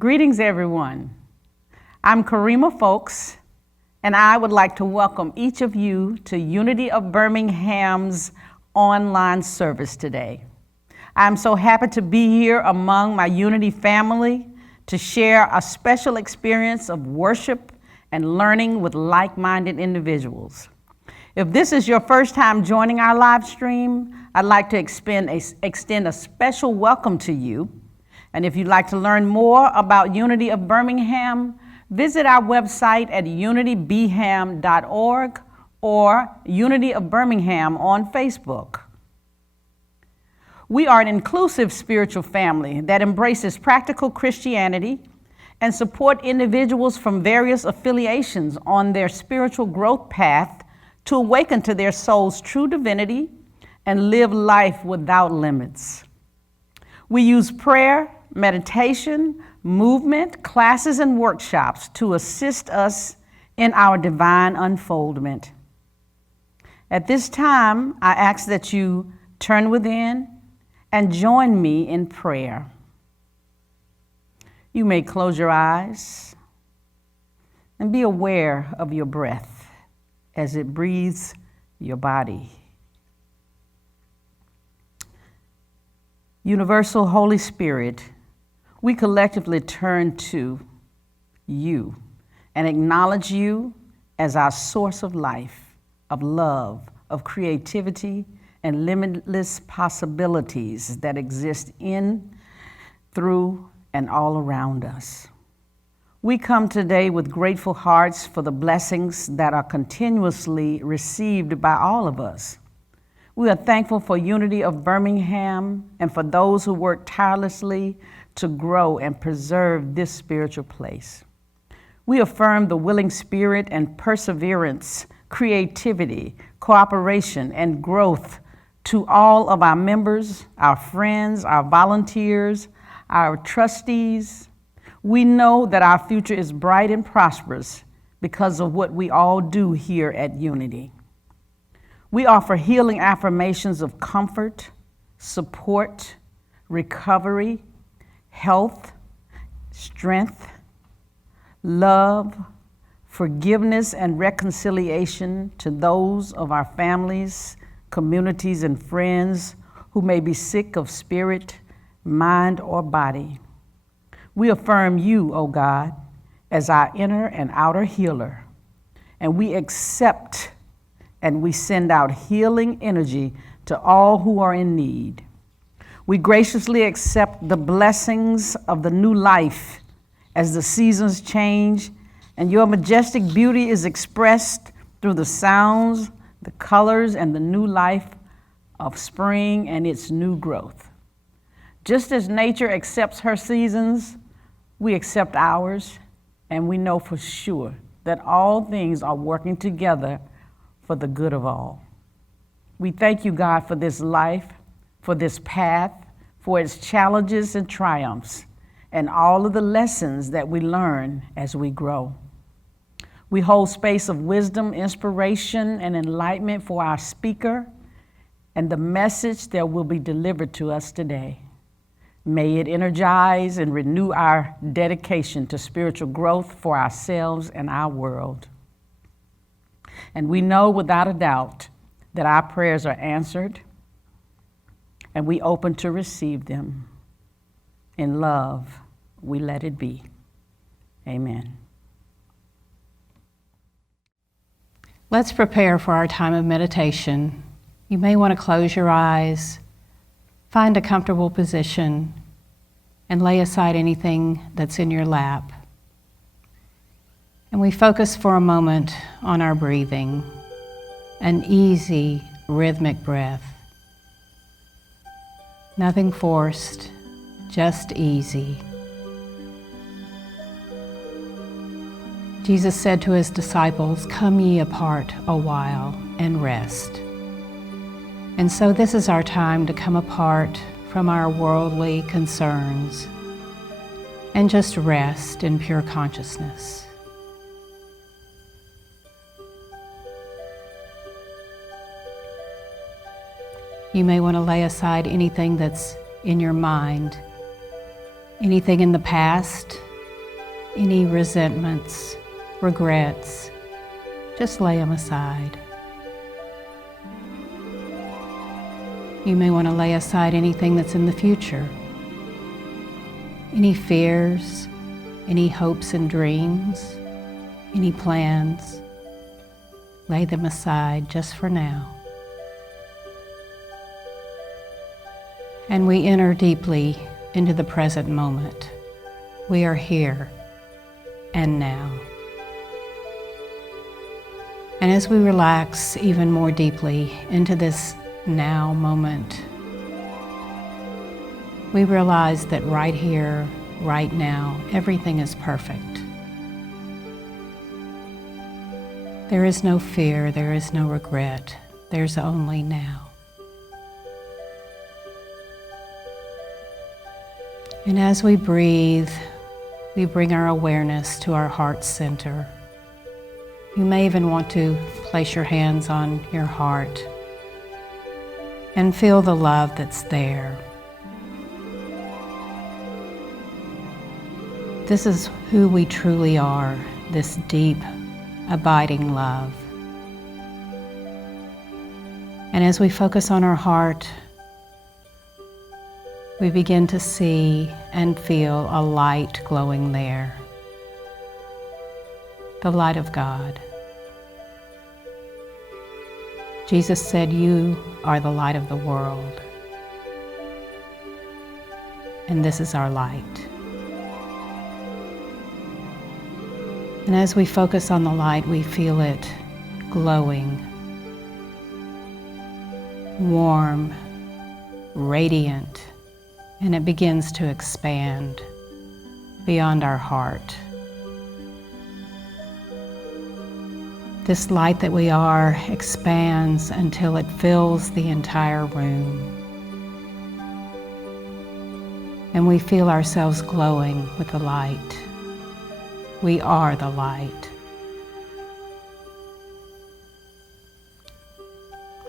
Greetings, everyone. I'm Karima Folks, and I would like to welcome each of you to Unity of Birmingham's online service today. I'm so happy to be here among my Unity family to share a special experience of worship and learning with like-minded individuals. If this is your first time joining our live stream, I'd like to extend a special welcome to you. And if you'd like to learn more about Unity of Birmingham, visit our website at unitybham.org or Unity of Birmingham on Facebook. We are an inclusive spiritual family that embraces practical Christianity and support individuals from various affiliations on their spiritual growth path to awaken to their soul's true divinity and live life without limits. We use prayer, meditation, movement, classes, and workshops to assist us in our divine unfoldment. At this time, I ask that you turn within and join me in prayer. You may close your eyes and be aware of your breath as it breathes your body. Universal Holy Spirit, we collectively turn to you and acknowledge you as our source of life, of love, of creativity, and limitless possibilities that exist in, through, and all around us. We come today with grateful hearts for the blessings that are continuously received by all of us. We are thankful for Unity of Birmingham and for those who work tirelessly to grow and preserve this spiritual place. We affirm the willing spirit and perseverance, creativity, cooperation, and growth to all of our members, our friends, our volunteers, our trustees. We know that our future is bright and prosperous because of what we all do here at Unity. We offer healing affirmations of comfort, support, recovery, health, strength, love, forgiveness, and reconciliation to those of our families, communities, and friends who may be sick of spirit, mind, or body. We affirm you, O God, as our inner and outer healer, and we accept and we send out healing energy to all who are in need. We graciously accept the blessings of the new life as the seasons change and your majestic beauty is expressed through the sounds, the colors, and the new life of spring and its new growth. Just as nature accepts her seasons, we accept ours, and we know for sure that all things are working together for the good of all. We thank you, God, for this life, for this path, for its challenges and triumphs, and all of the lessons that we learn as we grow. We hold space of wisdom, inspiration, and enlightenment for our speaker and the message that will be delivered to us today. May it energize and renew our dedication to spiritual growth for ourselves and our world. And we know without a doubt that our prayers are answered and we open to receive them. In love, we let it be. Amen. Let's prepare for our time of meditation. You may want to close your eyes, find a comfortable position, and lay aside anything that's in your lap. And we focus for a moment on our breathing, an easy, rhythmic breath. Nothing forced, just easy. Jesus said to his disciples, "Come ye apart a while and rest." And so this is our time to come apart from our worldly concerns and just rest in pure consciousness. You may want to lay aside anything that's in your mind, anything in the past any resentments, regrets, just lay them aside. You may want to lay aside anything that's in the future, any fears, any hopes and dreams, any plans. Lay them aside just for now. And we enter deeply into the present moment. We are here and now. And as we relax even more deeply into this now moment, we realize that right here, right now, everything is perfect. There is no fear, there is no regret, there's only now. And as we breathe, we bring our awareness to our heart center. You may even want to place your hands on your heart and feel the love that's there. This is who we truly are, this deep, abiding love. And as we focus on our heart, we begin to see and feel a light glowing there. The light of God. Jesus said, "You are the light of the world." And this is our light. And as we focus on the light, we feel it glowing, warm, radiant, and it begins to expand beyond our heart. This light that we are expands until it fills the entire room. And we feel ourselves glowing with the light. We are the light.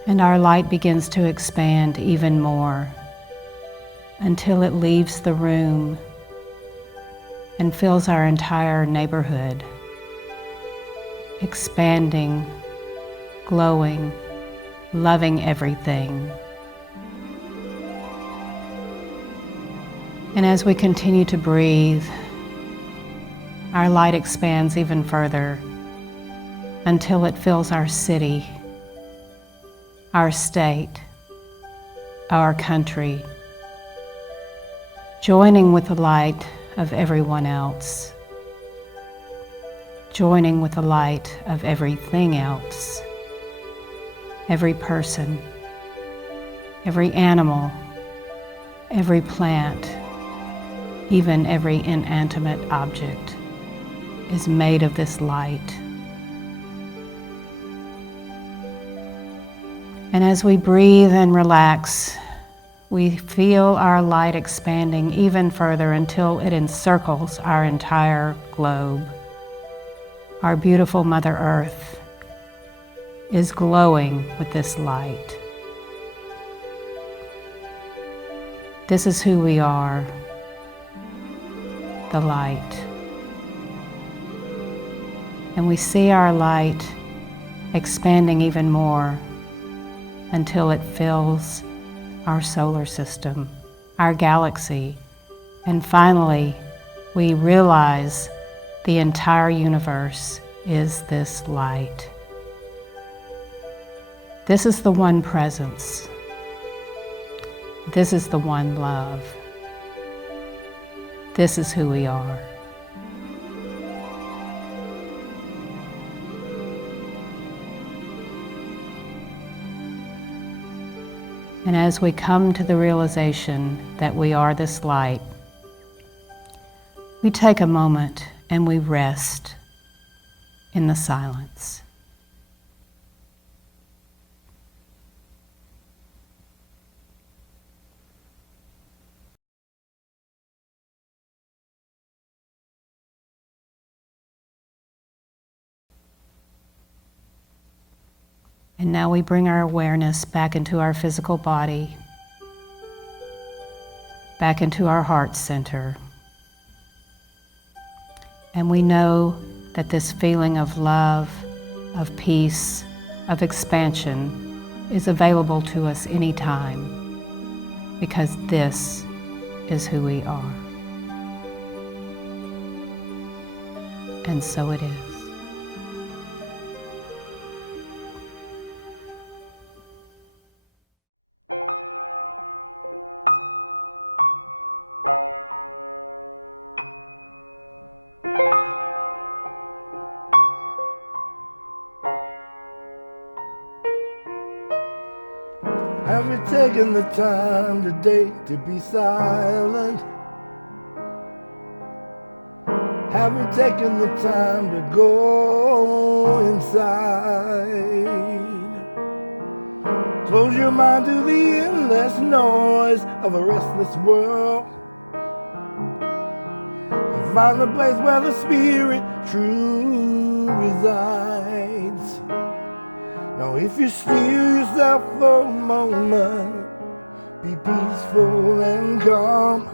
And our light begins to expand even more until it leaves the room and fills our entire neighborhood, expanding, glowing, loving everything. And as we continue to breathe, our light expands even further until it fills our city, our state, our country, joining with the light of everyone else, joining with the light of everything else, every person, every animal, every plant, even every inanimate object is made of this light. And as we breathe and relax, we feel our light expanding even further until it encircles our entire globe. Our beautiful Mother Earth is glowing with this light. This is who we are, the light. And we see our light expanding even more until it fills our solar system, our galaxy, and finally we realize the entire universe is this light. This is the one presence. This is the one love. This is who we are. And as we come to the realization that we are this light, we take a moment and we rest in the silence. And now we bring our awareness back into our physical body, back into our heart center. And we know that this feeling of love, of peace, of expansion is available to us anytime, because this is who we are. And so it is. Have you taken the time today to be silent? Have you taken the time to go inside? Close your mind to the endless noise of a restless world, and find the place where the spirit true resides. Now if you steal yourself for a moment, be peaceful and calm.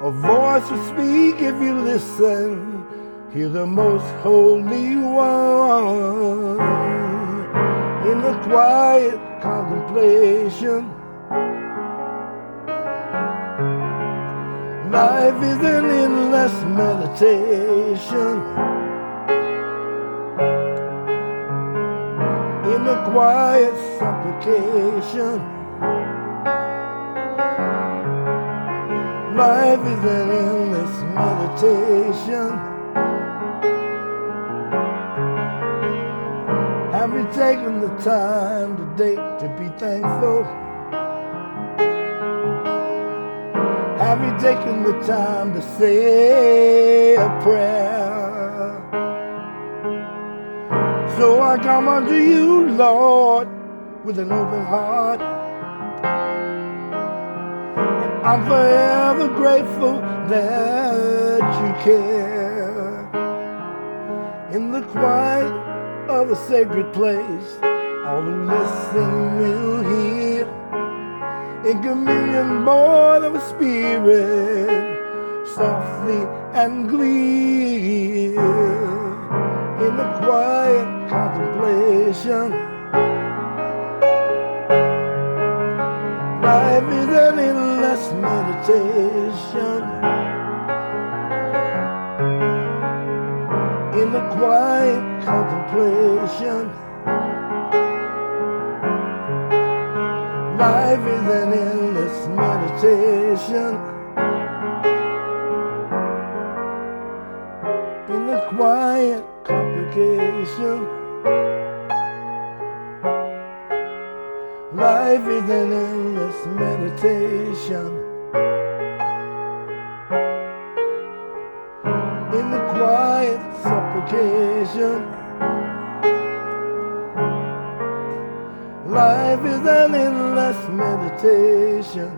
A voice will speak if you listen, hear the most holy one. In the quiet contemplation, life is an endless meditation. In the quiet supplication, life is an endless meditation. Have you taken the time today to be thankful? Have you taken the time to say a prayer? So I come unto you, Lord, with an open heart. I'm forever grateful that you care. In the quiet of a sacred place, all who listen will hear. In communion born of a spirit, softly and clear. In the quiet contemplation, life is an endless meditation. In the quiet contemplation, life is an endless meditation. In the quiet complication, life is an endless meditation. In the quiet supplication, life is an endless meditation.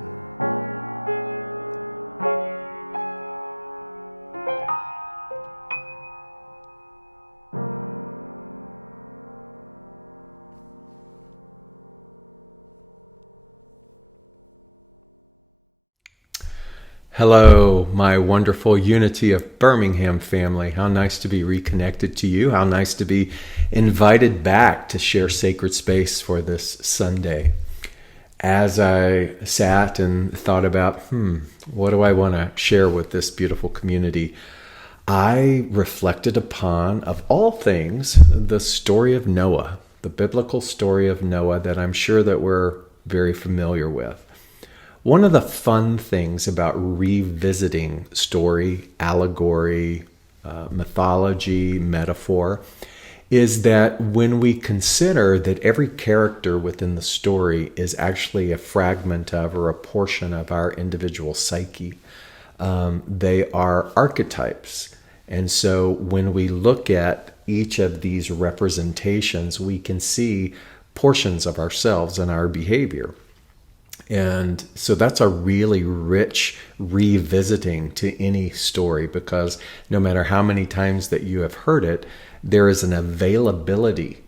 Hello, my wonderful Unity of Birmingham family. How nice to be reconnected to you. How nice to be invited back to share sacred space for this Sunday. As I sat and thought about, what do I want to share with this beautiful community? I reflected upon, of all things, the story of Noah, the biblical story of Noah that I'm sure that we're very familiar with. One of the fun things about revisiting story, allegory, mythology, metaphor, is that when we consider that every character within the story is actually a fragment of or a portion of our individual psyche, they are archetypes. And so when we look at each of these representations, we can see portions of ourselves and our behavior. And so that's a really rich revisiting to any story, because no matter how many times that you have heard it, there is an availability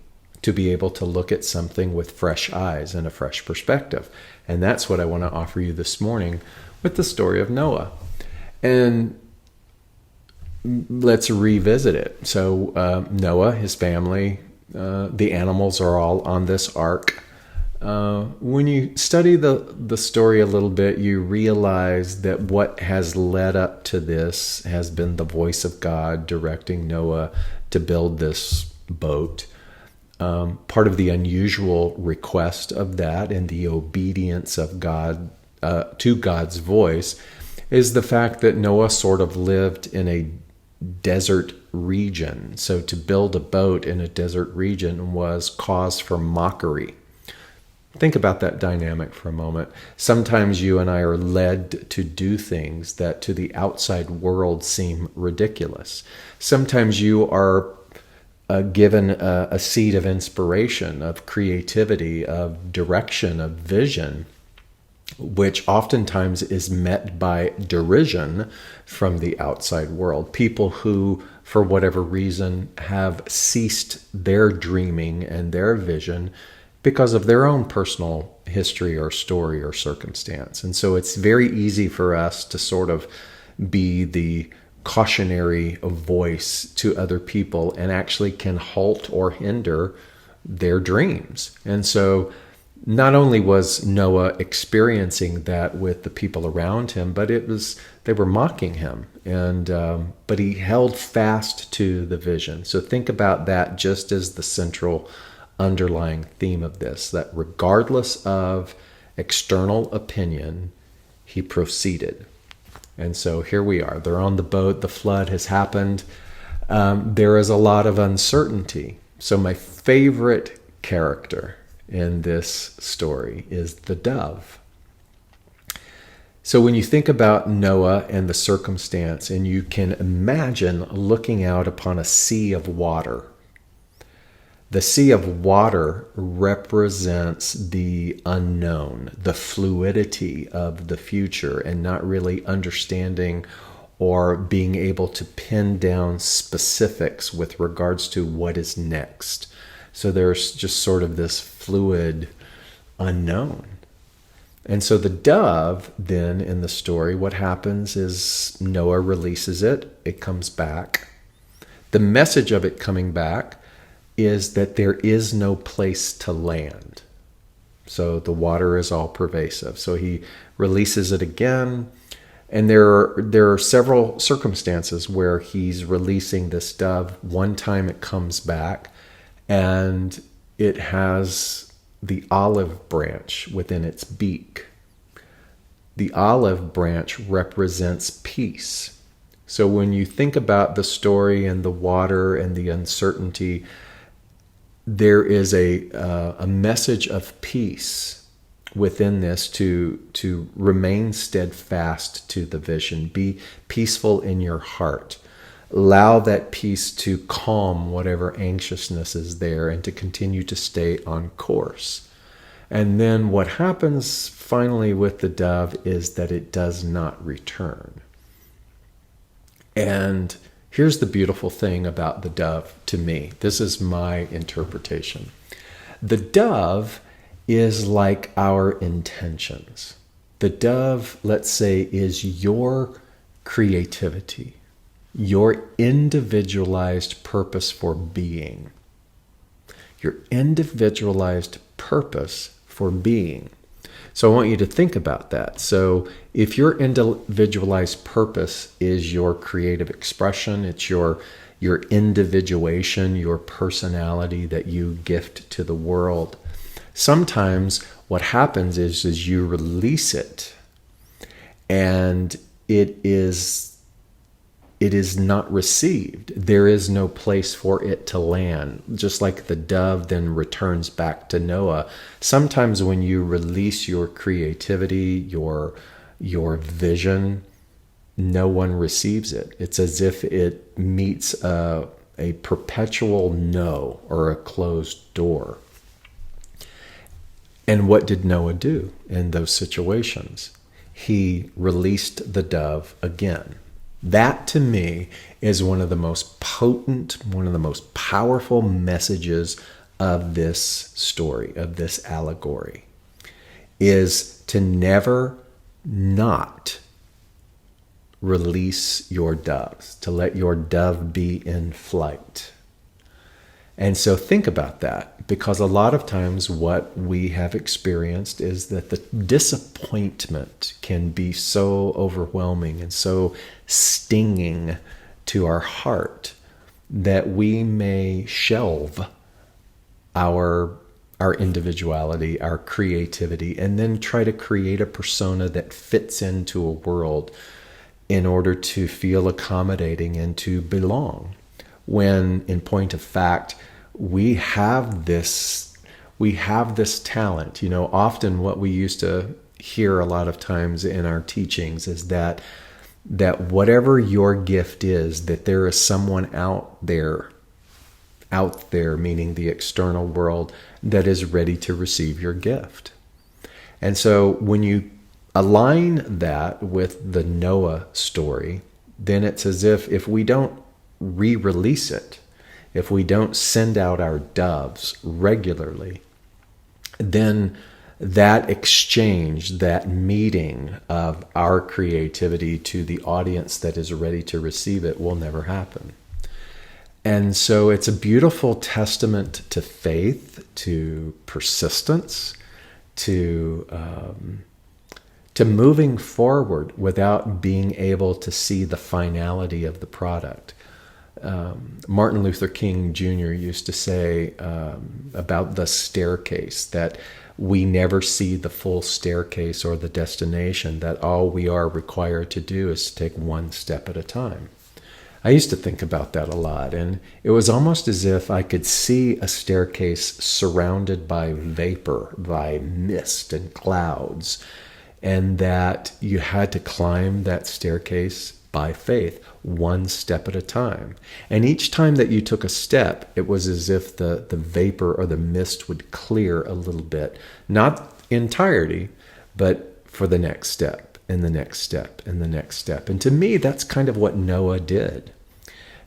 to be able to look at something with fresh eyes and a fresh perspective. And that's what I want to offer you this morning with the story of Noah. And let's revisit it. So Noah, his family, the animals are all on this ark. When you study the story a little bit, you realize that what has led up to this has been the voice of God directing Noah to build this boat. Part of the unusual request of that and the obedience of God to God's voice is the fact that Noah sort of lived in a desert region. So to build a boat in a desert region was cause for mockery. Think about that dynamic for a moment. Sometimes you and I are led to do things that to the outside world seem ridiculous. Sometimes you are given a seed of inspiration, of creativity, of direction, of vision, which oftentimes is met by derision from the outside world. People who, for whatever reason, have ceased their dreaming and their vision because of their own personal history or story or circumstance. And so it's very easy for us to sort of be the cautionary voice to other people and actually can halt or hinder their dreams. And so not only was Noah experiencing that with the people around him, but they were mocking him. And but he held fast to the vision. So think about that just as the central underlying theme of this, that regardless of external opinion, he proceeded. And so here we are. They're on the boat. The flood has happened. There is a lot of uncertainty. So my favorite character in this story is the dove. So when you think about Noah and the circumstance, and you can imagine looking out upon a sea of water. The sea of water represents the unknown, the fluidity of the future, and not really understanding or being able to pin down specifics with regards to what is next. So there's just sort of this fluid unknown. And so the dove, then, in the story, what happens is Noah releases it. It comes back. The message of it coming back is that there is no place to land. So the water is all pervasive. So he releases it again. And there are several circumstances where he's releasing this dove. One time it comes back and it has the olive branch within its beak. The olive branch represents peace. So when you think about the story and the water and the uncertainty, there is a message of peace within this to remain steadfast to the vision. Be peaceful in your heart. Allow that peace to calm whatever anxiousness is there and to continue to stay on course. And then what happens finally with the dove is that it does not return. And here's the beautiful thing about the dove to me. This is my interpretation. The dove is like our intentions. The dove, let's say, is your creativity, your individualized purpose for being. Your individualized purpose for being. So I want you to think about that. So if your individualized purpose is your creative expression, it's your individuation, your personality that you gift to the world, sometimes what happens is you release it and it is not received. There is no place for it to land. Just like the dove then returns back to Noah. Sometimes when you release your creativity, your vision, no one receives it. It's as if it meets a perpetual no or a closed door. And what did Noah do in those situations? He released the dove again. That, to me, is one of the most potent, one of the most powerful messages of this story, of this allegory, is to never not release your doves, to let your dove be in flight. And so think about that, because a lot of times what we have experienced is that the disappointment can be so overwhelming and so stinging to our heart that we may shelve our individuality, our creativity, and then try to create a persona that fits into a world in order to feel accommodating and to belong. When in point of fact, we have this talent. Often what we used to hear a lot of times in our teachings is that whatever your gift is, that there is someone out there, meaning the external world, that is ready to receive your gift. And so when you align that with the Noah story, then it's as if we don't re-release it, if we don't send out our doves regularly, then that exchange, that meeting of our creativity to the audience that is ready to receive it will never happen. And so it's a beautiful testament to faith, to persistence, to moving forward without being able to see the finality of the product. Martin Luther King Jr. used to say about the staircase that we never see the full staircase or the destination, that all we are required to do is to take one step at a time. I used to think about that a lot, and it was almost as if I could see a staircase surrounded by vapor, by mist and clouds, and that you had to climb that staircase by faith, one step at a time. And each time that you took a step, it was as if the vapor or the mist would clear a little bit, not entirety, but for the next step, and the next step, and the next step. And to me, that's kind of what Noah did.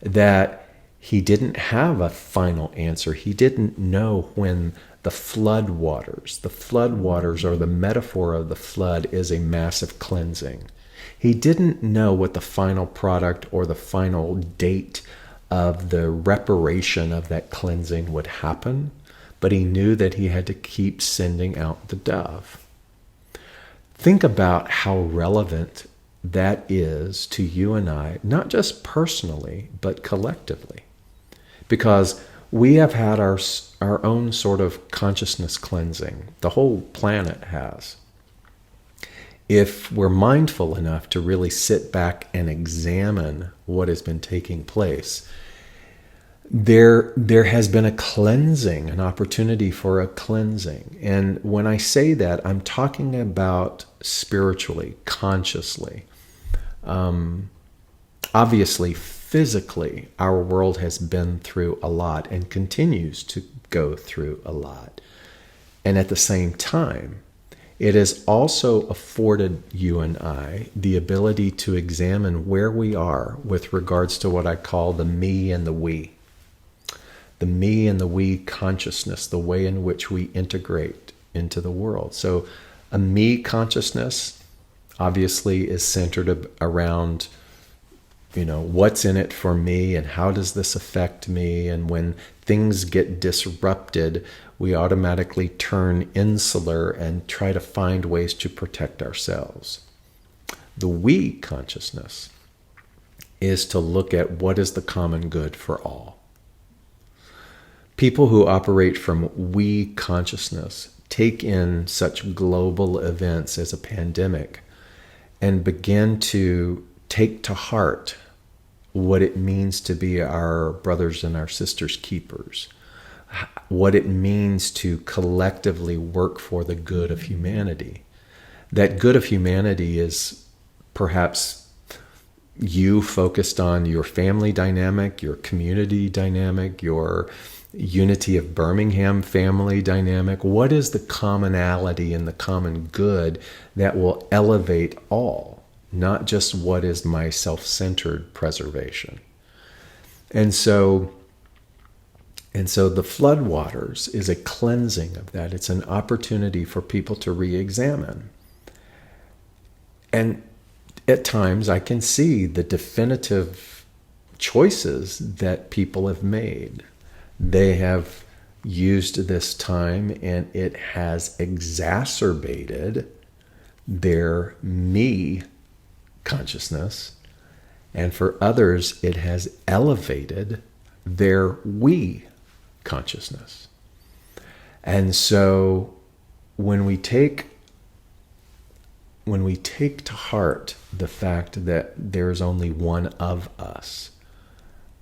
That he didn't have a final answer. He didn't know when the flood waters or the metaphor of the flood is a massive cleansing. He didn't know what the final product or the final date of the reparation of that cleansing would happen, but he knew that he had to keep sending out the dove. Think about how relevant that is to you and I, not just personally, but collectively. Because we have had our own sort of consciousness cleansing. The whole planet has. If we're mindful enough to really sit back and examine what has been taking place, there has been a cleansing, an opportunity for a cleansing. And when I say that, I'm talking about spiritually, consciously. Obviously, physically, our world has been through a lot and continues to go through a lot. And at the same time, it has also afforded you and I the ability to examine where we are with regards to what I call the me and the we. The me and the we consciousness, the way in which we integrate into the world. So a me consciousness obviously is centered around, what's in it for me and how does this affect me? And when things get disrupted, we automatically turn insular and try to find ways to protect ourselves. The we consciousness is to look at what is the common good for all. People who operate from we consciousness take in such global events as a pandemic and begin to take to heart what it means to be our brothers and our sisters' keepers, what it means to collectively work for the good of humanity. That good of humanity is perhaps you focused on your family dynamic, your community dynamic, your unity of Birmingham family dynamic. What is the commonality and the common good that will elevate all, not just what is my self-centered preservation? And so the flood waters is a cleansing of that. It's an opportunity for people to re-examine. And at times I can see the definitive choices that people have made. They have used this time and it has exacerbated their me consciousness, and for others it has elevated their we consciousness. And so when we take to heart the fact that there's only one of us,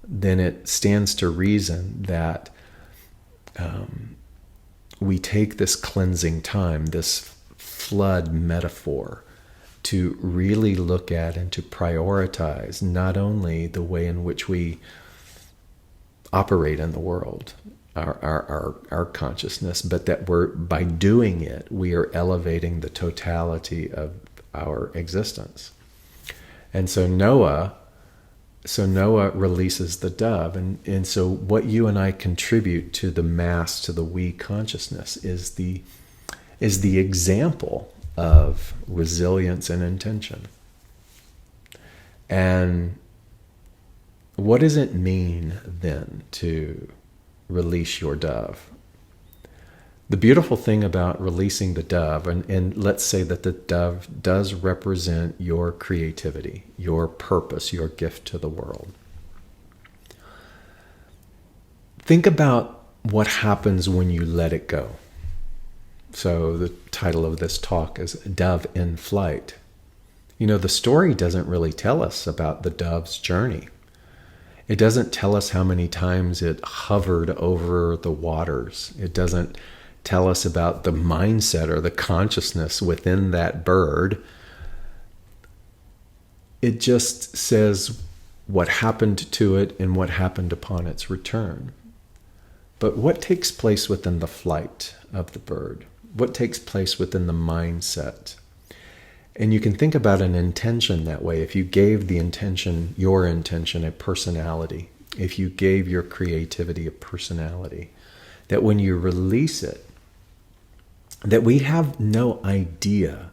then it stands to reason that we take this cleansing time, this flood metaphor, to really look at and to prioritize not only the way in which we operate in the world, our consciousness, but that by doing it, we are elevating the totality of our existence. And so Noah releases the dove, and so what you and I contribute to the mass, to the we consciousness, is the example of resilience and intention. And what does it mean then to release your dove? The beautiful thing about releasing the dove, and let's say that the dove does represent your creativity, your purpose, your gift to the world. Think about what happens when you let it go. So the title of this talk is Dove in Flight. You know, the story doesn't really tell us about the dove's journey. It doesn't tell us how many times it hovered over the waters. It doesn't tell us about the mindset or the consciousness within that bird. It just says what happened to it and what happened upon its return. But what takes place within the flight of the bird? What takes place within the mindset? And you can think about an intention that way. If you gave your intention, a personality, if you gave your creativity a personality, that when you release it, that we have no idea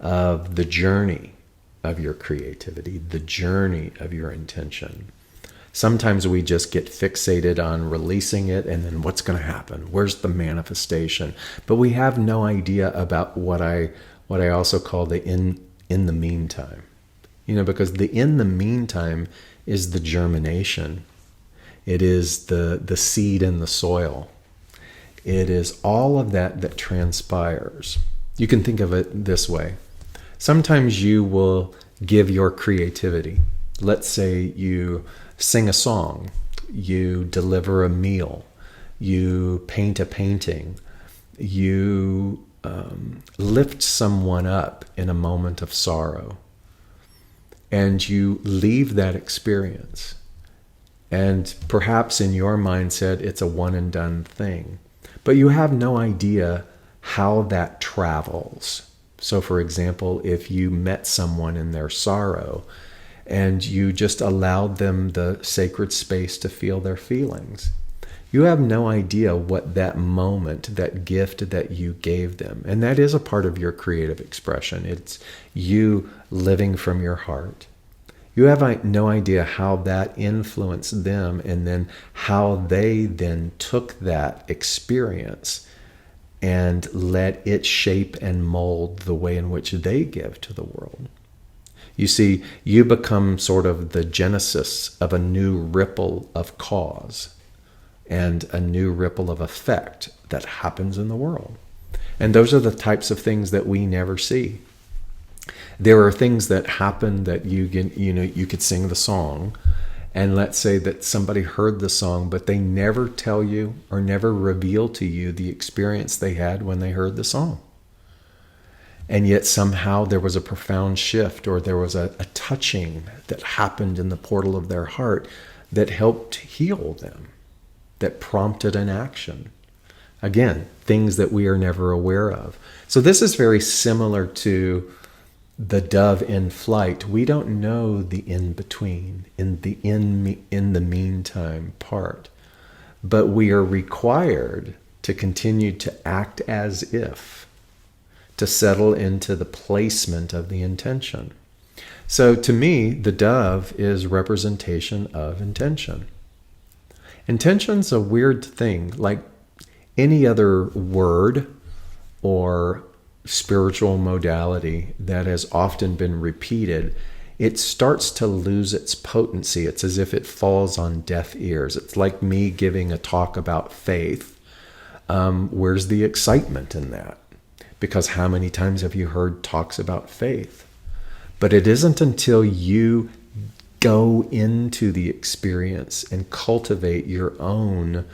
of the journey of your creativity, the journey of your intention. Sometimes we just get fixated on releasing it and then what's going to happen? Where's the manifestation? But we have no idea about what I also call the in the meantime. You know, because the in the meantime is the germination. It is the seed in the soil. It is all of that transpires. You can think of it this way. Sometimes you will give your creativity. Let's say you sing a song, you deliver a meal, you paint a painting, you lift someone up in a moment of sorrow, and you leave that experience. And perhaps in your mindset, it's a one and done thing, but you have no idea how that travels. So for example, if you met someone in their sorrow and you just allowed them the sacred space to feel their feelings, you have no idea what that moment, that gift that you gave them, and that is a part of your creative expression. It's you living from your heart. You have no idea how that influenced them, and then how they then took that experience and let it shape and mold the way in which they give to the world. You see, you become sort of the genesis of a new ripple of cause and a new ripple of effect that happens in the world. And those are the types of things that we never see. There are things that happen that you could sing the song, and let's say that somebody heard the song, but they never tell you or never reveal to you the experience they had when they heard the song. And yet somehow there was a profound shift, or there was a touching that happened in the portal of their heart that helped heal them, that prompted an action. Again, things that we are never aware of. So this is very similar to the dove in flight. We don't know the in-between, in the meantime part. But we are required to continue to act as if, to settle into the placement of the intention. So to me, the dove is representation of intention. Intention's a weird thing, like any other word or spiritual modality that has often been repeated. It starts to lose its potency. It's as if it falls on deaf ears. It's like me giving a talk about faith. Where's the excitement in that? Because how many times have you heard talks about faith? But it isn't until you go into the experience and cultivate your own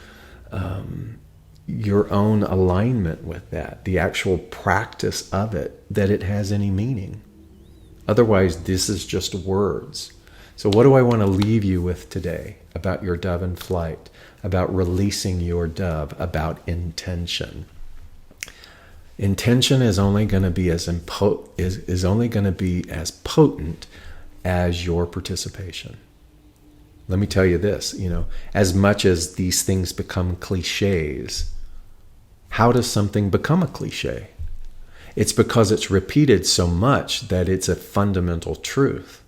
alignment with that, the actual practice of it, that it has any meaning. Otherwise, this is just words. So what do I want to leave you with today about your dove in flight, about releasing your dove, about intention? Intention is only going to be as potent as your participation. Let me tell you this, as much as these things become cliches, how does something become a cliche? It's because it's repeated so much that it's a fundamental truth.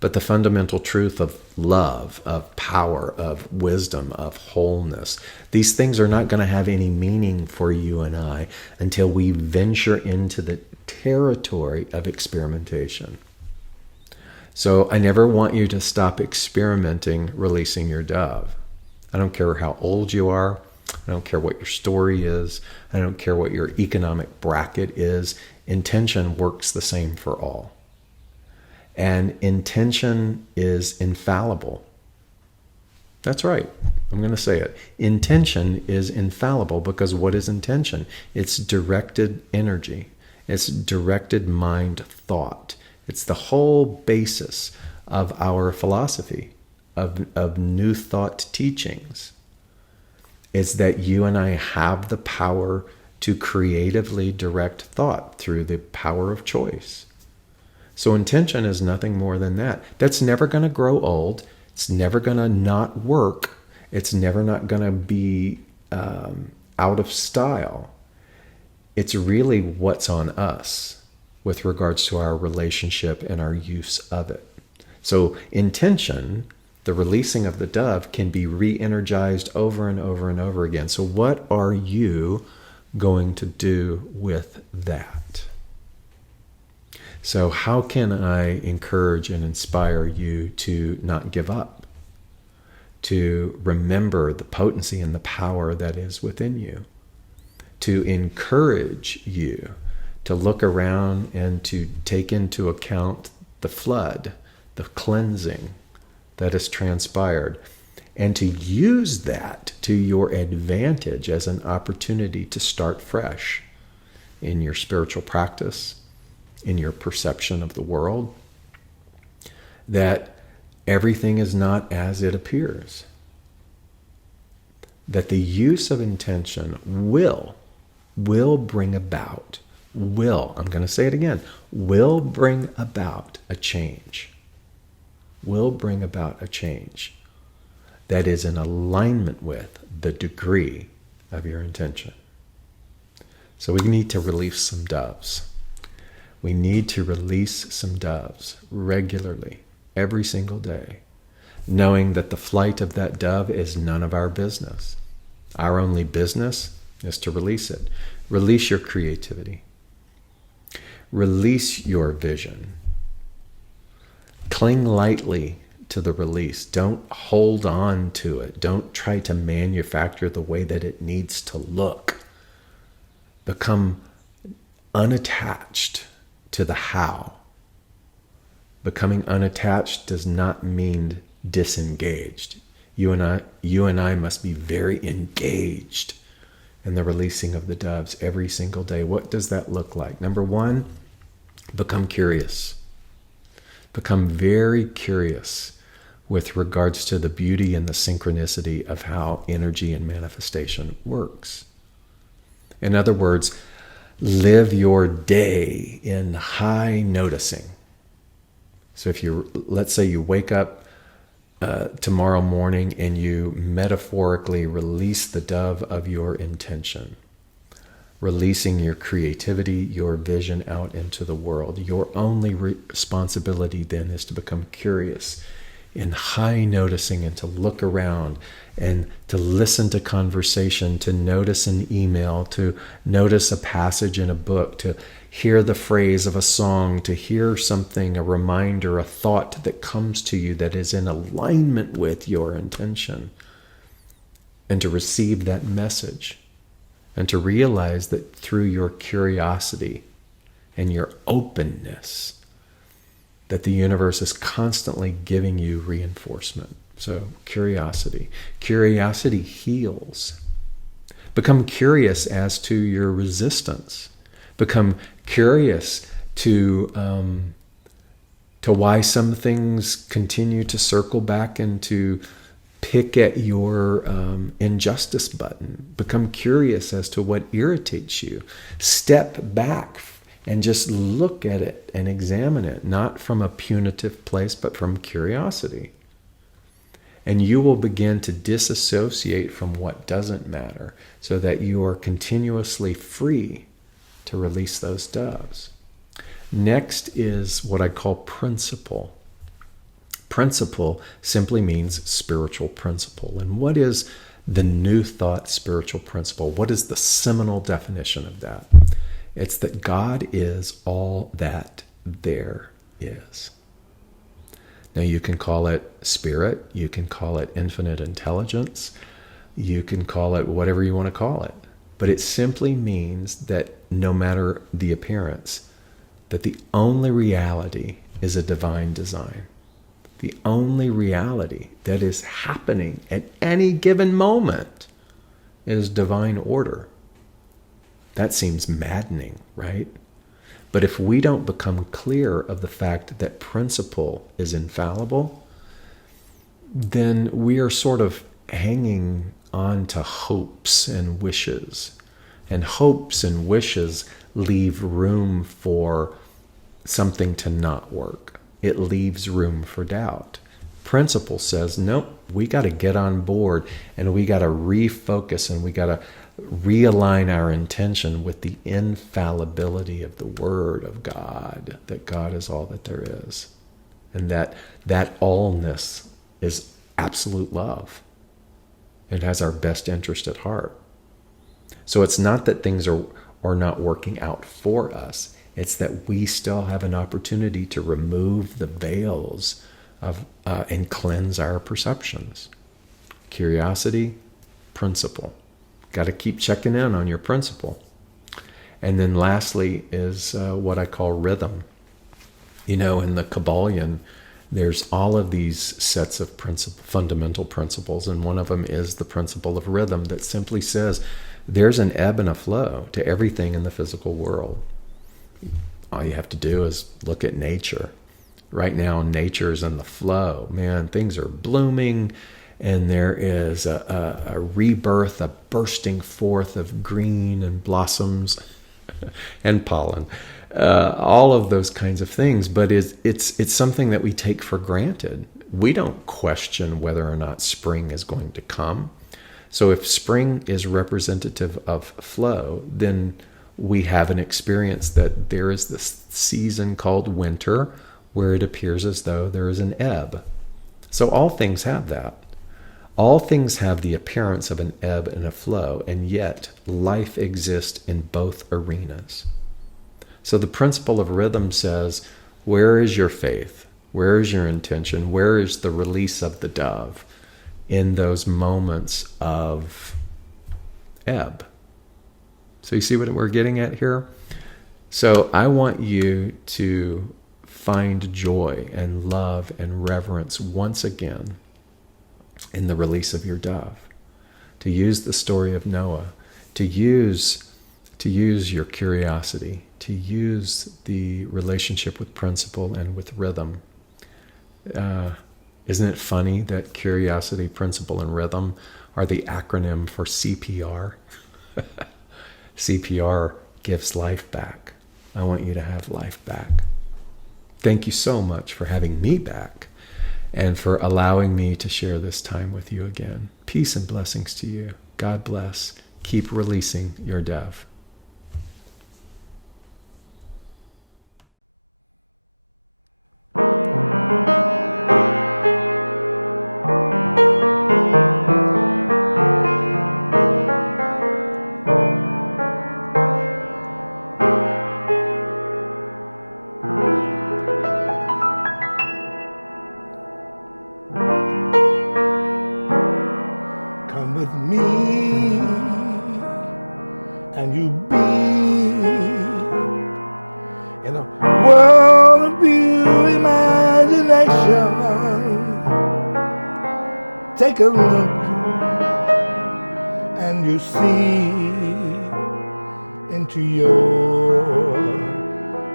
But the fundamental truth of love, of power, of wisdom, of wholeness, these things are not going to have any meaning for you and I until we venture into the territory of experimentation. So I never want you to stop experimenting, releasing your dove. I don't care how old you are. I don't care what your story is. I don't care what your economic bracket is. Intention works the same for all. And intention is infallible. That's right. I'm going to say it. Intention is infallible because what is intention? It's directed energy. It's directed mind thought. It's the whole basis of our philosophy, of New Thought teachings. It's that you and I have the power to creatively direct thought through the power of choice. So intention is nothing more than that. That's never going to grow old. It's never going to not work. It's never not going to be out of style. It's really what's on us with regards to our relationship and our use of it. So intention, the releasing of the dove, can be re-energized over and over and over again. So what are you going to do with that? So how can I encourage and inspire you to not give up, to remember the potency and the power that is within you, to encourage you to look around and to take into account the flood, the cleansing that has transpired, and to use that to your advantage as an opportunity to start fresh in your spiritual practice, in your perception of the world, that everything is not as it appears. That the use of intention will bring about, I'm going to say it again, will bring about a change. Will bring about a change that is in alignment with the degree of your intention. So we need to release some doves. We need to release some doves regularly, every single day, knowing that the flight of that dove is none of our business. Our only business is to release it. Release your creativity. Release your vision. Cling lightly to the release. Don't hold on to it. Don't try to manufacture the way that it needs to look. Become unattached to the how. Becoming unattached does not mean disengaged. You and I must be very engaged in the releasing of the doves every single day. What does that look like? Number one, become curious. Become very curious with regards to the beauty and the synchronicity of how energy and manifestation works. In other words, live your day in high noticing. So let's say you wake up tomorrow morning and you metaphorically release the dove of your intention. releasing your creativity, your vision out into the world. Your only responsibility then is to become curious in high noticing and to look around and to listen to conversation, to notice an email, to notice a passage in a book, to hear the phrase of a song, to hear something, a reminder, a thought that comes to you that is in alignment with your intention, and to receive that message, and to realize that through your curiosity and your openness, that the universe is constantly giving you reinforcement. So curiosity. Curiosity heals. Become curious as to your resistance. Become curious to why some things continue to circle back and to pick at your injustice button. Become curious as to what irritates you. Step back and just look at it and examine it, not from a punitive place, but from curiosity. And you will begin to disassociate from what doesn't matter so that you are continuously free to release those doves. Next is what I call principle. Principle simply means spiritual principle. And what is the New Thought spiritual principle? What is the seminal definition of that? It's that God is all that there is. Now you can call it spirit, you can call it infinite intelligence, you can call it whatever you want to call it. But it simply means that no matter the appearance, that the only reality is a divine design. The only reality that is happening at any given moment is divine order. That seems maddening, right? But if we don't become clear of the fact that principle is infallible, then we are sort of hanging on to hopes and wishes. And hopes and wishes leave room for something to not work. It leaves room for doubt. Principle says, nope, we got to get on board and we got to refocus and we got to realign our intention with the infallibility of the Word of God, that God is all that there is. And that allness is absolute love. It has our best interest at heart. So it's not that things are not working out for us. It's that we still have an opportunity to remove the veils of and cleanse our perceptions. Curiosity, principle. Got to keep checking in on your principle. And then lastly is what I call rhythm. You know, in the Kabbalion, there's all of these sets of fundamental principles, and one of them is the principle of rhythm that simply says there's an ebb and a flow to everything in the physical world. All you have to do is look at nature. Right now, nature's in the flow. Man, things are blooming, and there is a rebirth, a bursting forth of green and blossoms and pollen. All of those kinds of things, but it's something that we take for granted. We don't question whether or not spring is going to come. So if spring is representative of flow, then we have an experience that there is this season called winter where it appears as though there is an ebb. So all things have that. All things have the appearance of an ebb and a flow, and yet life exists in both arenas. So the principle of rhythm says, where is your faith? Where is your intention? Where is the release of the dove in those moments of ebb? So you see what we're getting at here? So I want you to find joy and love and reverence once again in the release of your dove. To use the story of Noah, to use your curiosity, to use the relationship with principle and with rhythm. Isn't it funny that curiosity, principle, and rhythm are the acronym for CPR? CPR gives life back. I want you to have life back. Thank you so much for having me back and for allowing me to share this time with you again. Peace and blessings to you. God bless. Keep releasing your dove. world of pure imagination. Take a look and you see into your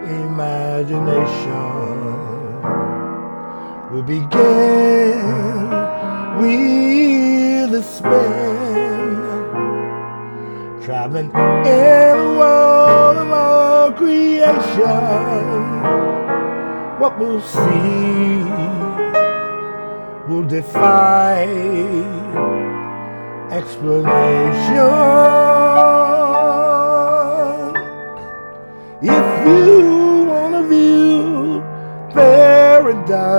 imagination. We'll begin with a spin, traveling in a world of all creation. What we'll see will defy explanation. If you want to view paradise,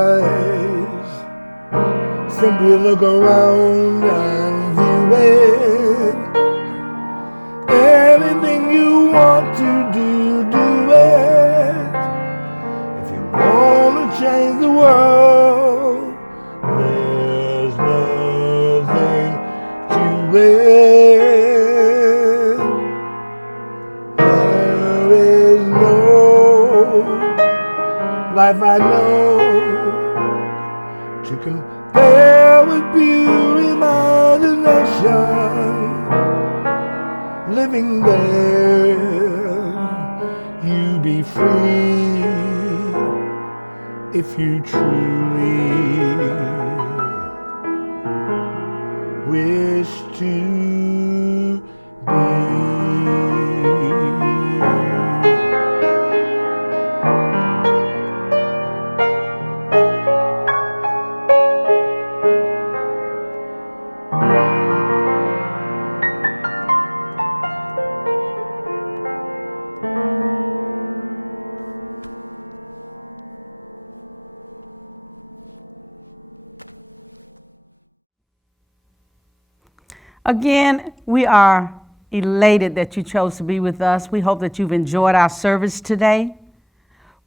simply look around and view it. Anything you want to do, do it. If you want to change the world, there's nothing to it. There is no life I know to compare with pure imagination. Living there, you be free if you truly wish to be. Again, we are elated that you chose to be with us. We hope that you've enjoyed our service today.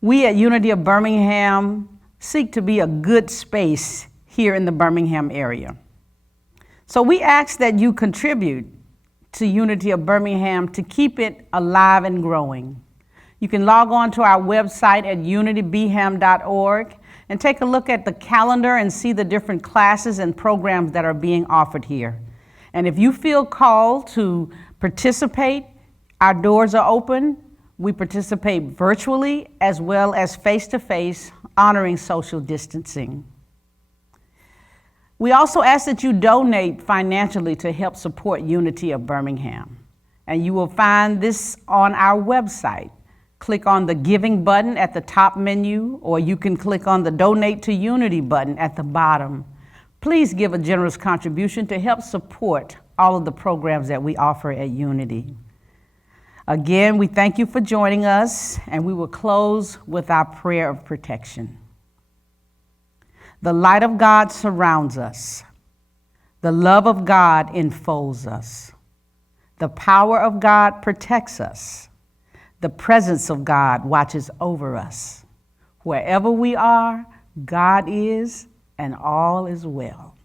We at Unity of Birmingham seek to be a good space here in the Birmingham area. So we ask that you contribute to Unity of Birmingham to keep it alive and growing. You can log on to our website at unitybham.org and take a look at the calendar and see the different classes and programs that are being offered here. And if you feel called to participate, our doors are open. We participate virtually as well as face-to-face, honoring social distancing. We also ask that you donate financially to help support Unity of Birmingham. And you will find this on our website. Click on the Giving button at the top menu, or you can click on the Donate to Unity button at the bottom. Please give a generous contribution to help support all of the programs that we offer at Unity. Again, we thank you for joining us, and we will close with our prayer of protection. The light of God surrounds us. The love of God enfolds us. The power of God protects us. The presence of God watches over us. Wherever we are, God is, and all is well.